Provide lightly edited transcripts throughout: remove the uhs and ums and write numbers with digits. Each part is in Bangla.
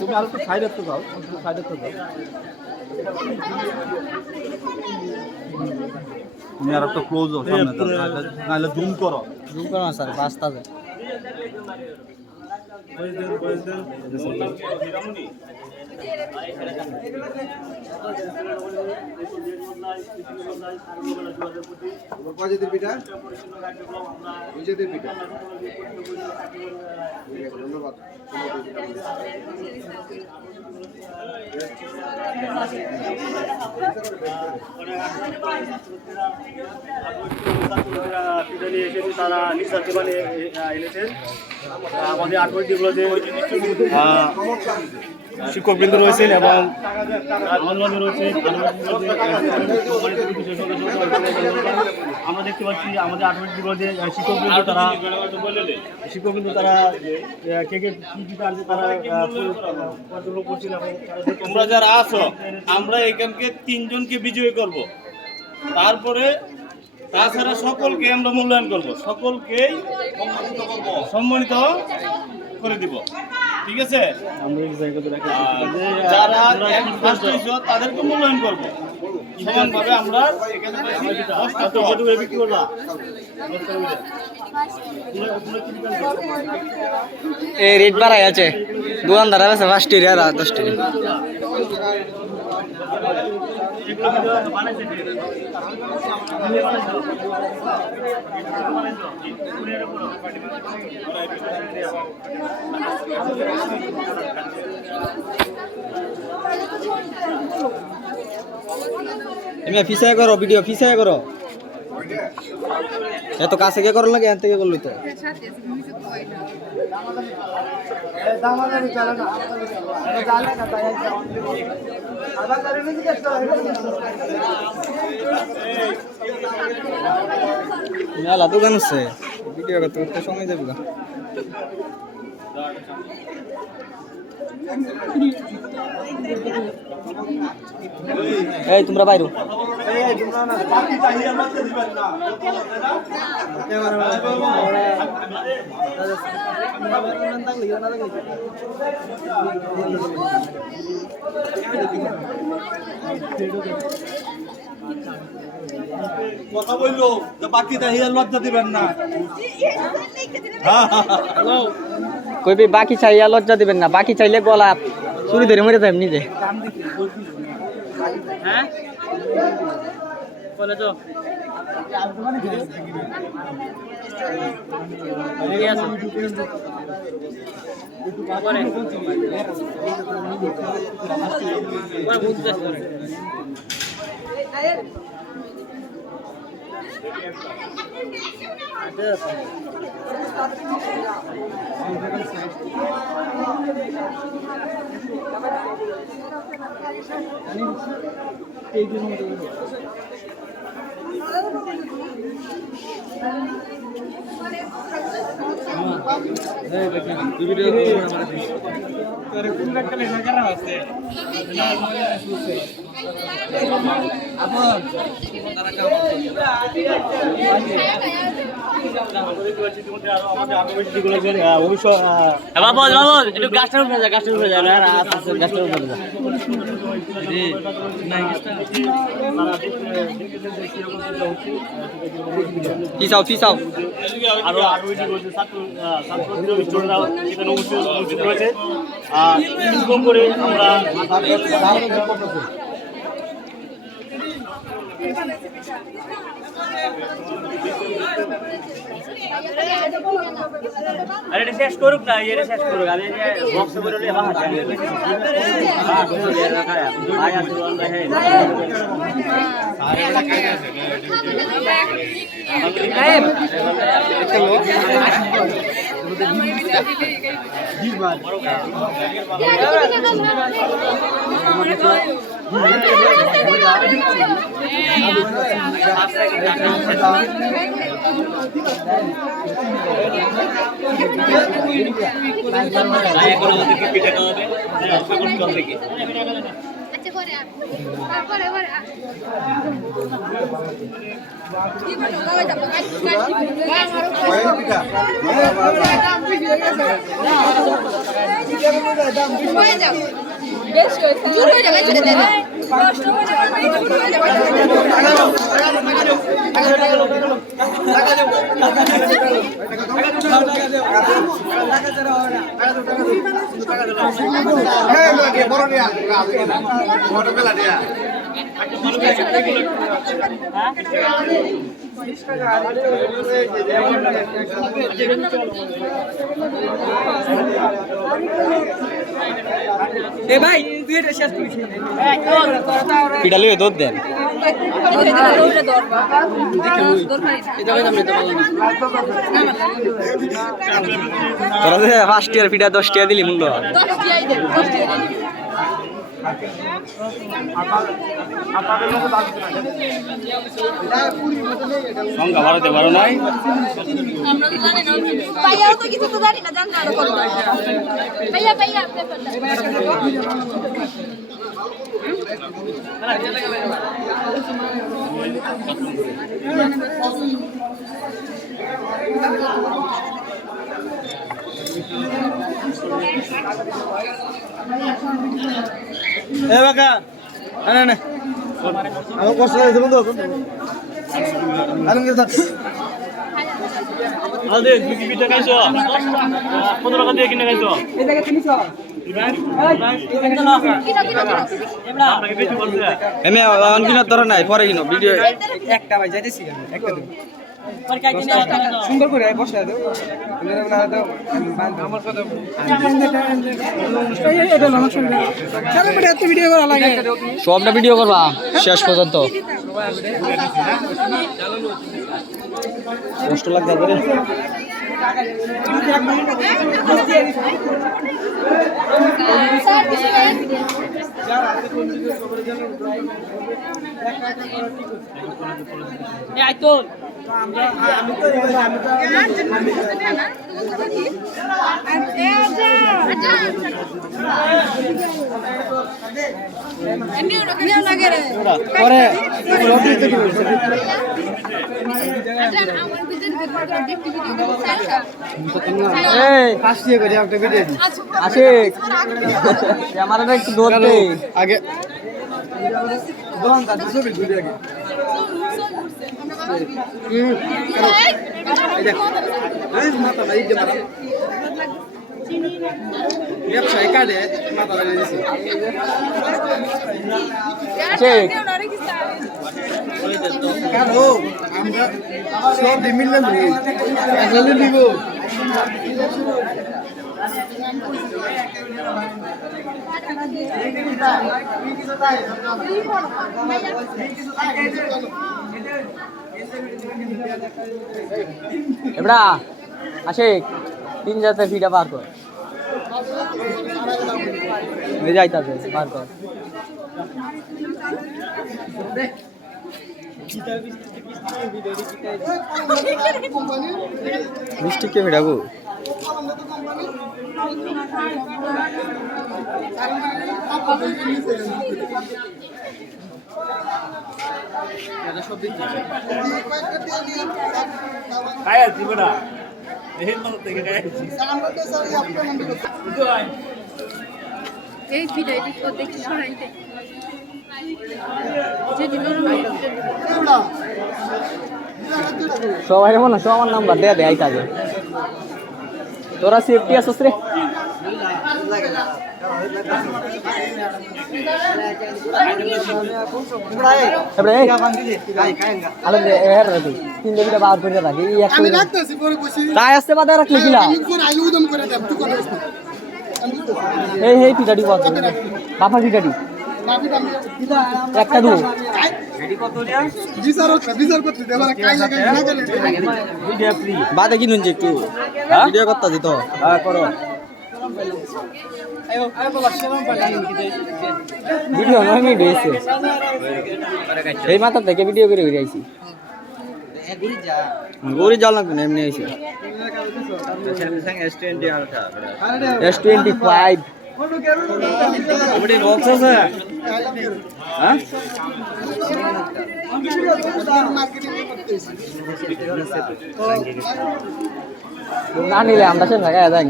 তুমি আর একটু সাইডে তো যাও, সাইডে তো যাও। তুমি আর একটু ক্লোজ হও সামনে, নাহলে জুম করো না স্যার, বাস্তা যায়। ধন্যবাদ। তারা নিঃশ্বাস জীবনে এনেছেন। আমাদের 8 যেগুলোতে শিক্ষকবৃন্দ রয়েছেন এবং আমরা দেখতে পাচ্ছি আমাদের 8 যেগুলোতে শিক্ষকবৃন্দ তারা কে কে কি কাজে তারা করছেন। তোমরা যারা আছো আমরা এখানকে 3 জনকে বিজয়ী করব, তারপরে তাছাড়া সকলকে আমরা মূল্যায়ন করব, সকলকেই সম্মানিত করে দিব। ঠিক আছে, যারা ফার্স্ট হয়েছে তাদেরকে মূল্যায়ন করব সমানভাবে। আমরা এখানে এই রেট বাড়াই আছে, দোকানদার আছে 5 টাকা আর 10 টাকা। এমনি ফিসায় করো, ভিডিও ফিসায় করো, এত কাছে কে করো লাগে, এন থেকে করলি তো। মেলা দোকান আছে, ভিডিও করতে করতে সময় যাবে না। এই তোমরা বাইরো কথা বললো বাকি তাহিয়া লজ্জা দিবেন না। কইবি বাকি চাইয়া লজ্জা দিবেন না, বাকি চাইলে গলা চুরি ধরে মরে যাবেন নিজে। হ্যাঁ বলে তো একটু গাছটার উপরে যায়, গাছটার উপরে যায় না, গাছটার উপরে যায়। পিছাও আরো ছাত্ররা সেখানে উপস্থিত রয়েছে। করে আমরা আরে এটা শেষ করুক না, এটা শেষ করুক। আমি বক্স বলে হয়ে যাও বেশ হয়েছে শুরু হয়ে যাবে ছেড়ে দেন কষ্ট হয়ে যাবে শুরু হয়ে যাবে এ ভাই তুই এটা শেষ করিস পিটালে দুধ দেন তোরা যে ফার্স্ট ইয়ার পিটা 10 টাকা দিলি মূল্য সংখ্যা বাড়াতে পারো নাই আমরা তো জানি না ভাইয়া তো কিছু তো জানি না জানতে আরো করতে ভাইয়া ভাইয়া এ বাকা না না আমার কষ্ট লাগে বন্ধু আলমগীর স্যার আদে তুই কি পিঠা খাইছো 15 টাকা দিয়ে কিনে খাইছো এই জায়গা 300 এমে অনকিনা তোর নাই পরে কিনো ভিডিও একটা ভাই যাইতেছি একটা দিন সুন্দর করে বসা দাও আমার কথা ভিডিও করা লাগে সবটা ভিডিও করবা শেষ পর্যন্ত কষ্ট লাগবে করে একটু দৌড়তে আগে ব্যবসায় কাজে মাথা লাগিয়ে দিছে আমরা সব মিললাম দিব এবড়া আশিক 3000 ফিটা পার কর যাইতাছে পার কর মিষ্টি কে ভিড়াবো খায়া জীবনা এই মত থেকে খাইছি এই ভিডিও এডিট করতে কি সরাইতে সবাই মনে সবার নাম্বার দেয়া দেয় কাজে তোরা সেফটি আসছ রে এই পিঠাটি বাফা পিঠাটি একটা দু বাদে কিনুন যে একটু ভিডিও করতে দিত করো ভিডিও নয় মিনিট হয়েছে এই মাথা থেকে ভিডিও করে বেরিয়ে আইছি গৌরী জল লাগবে না এমনি হয়েছে S25 বক্স আছে হ্যাঁ না নিলে আমরা সে জায়গায় যাই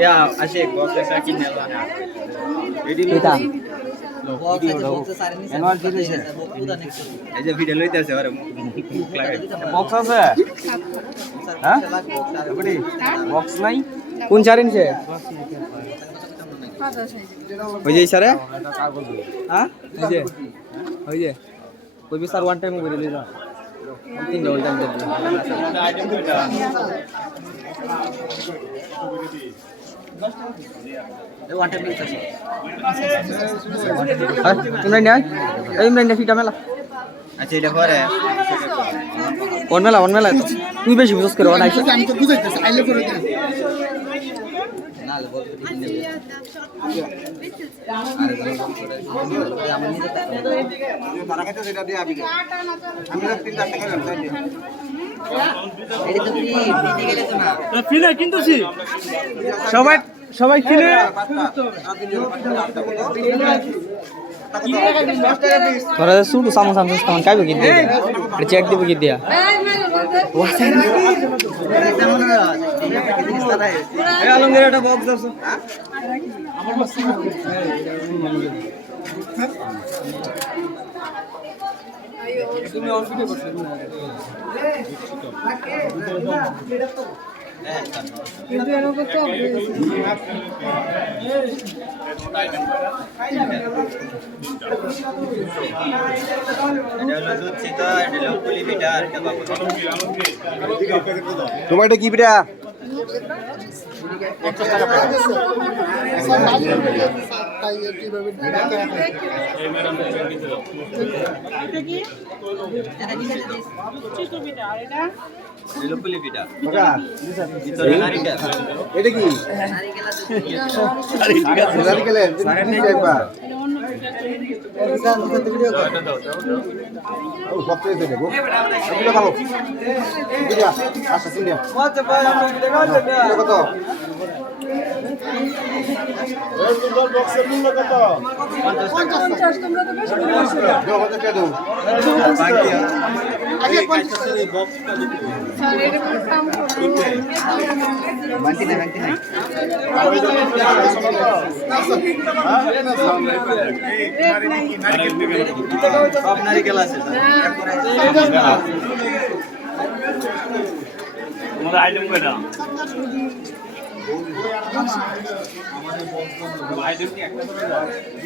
গা আসে বক্স একটা কিনে লানা এটা এই যে ভিডিও লইতেছে আরে মুখ লাগে বক্স আছে হ্যাঁ আপনি বক্স নাই কোন চারিন সে ওই যে স্যারে হ্যাঁ ওই যে কই বি স্যার ওয়ান টাইম করে দিলা তিন ডবল টাইম দিলা আইটেম কয়টা ইমরান নাই এই ইমরান না ফিটা মেলা আচ্ছা এটা পরে অন মেলা তুই বেশি বুঝছ করে অন আইছে আমি তো বুঝাইতেছি আইলে করে দেন সবাই সবাই কিনে তোরা শুধু সামোসা তেমন খাইবে কি দিয়ে চেক দিব কি দিয়া আলমগীর একটা বক্স আছে তুমি অন ভিডিও করছো কিন্তু এর করতে হবে তোমার এটা কি পিঠা লোকলি পিঠা এটা কি নারিকেলের একবার কত সব নারিকেল আছে তোমার আইটেম কয়টা আইটেম কি একটা